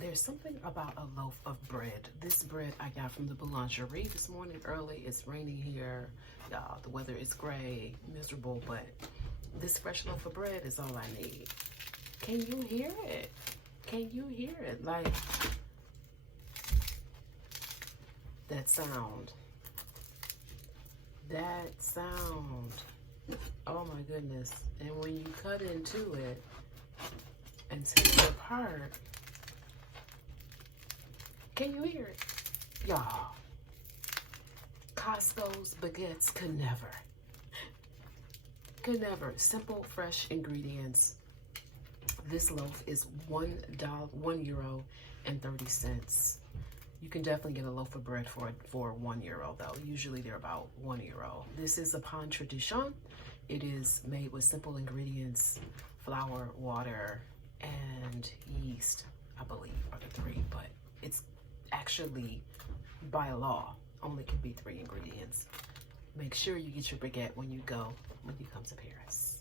there's something about a loaf of bread. This bread I got from the boulangerie this morning early. It's raining here, y'all. The weather is gray, miserable, but this fresh loaf of bread is all I need. Can you hear it? Can you hear it? Like, that sound. That sound. Oh my goodness. And when you cut into it and tear it apart, can you hear it? Y'all, Costco's baguettes could never. Could never. Simple, fresh ingredients. This loaf is €1.30. You can definitely get a loaf of bread for €1 though. Usually they're about €1. This is a pain tradition. It is made with simple ingredients: flour, water, and yeast, I believe, are the three, but it's actually, by law, only can be 3 ingredients. Make sure you get your baguette when you come to Paris.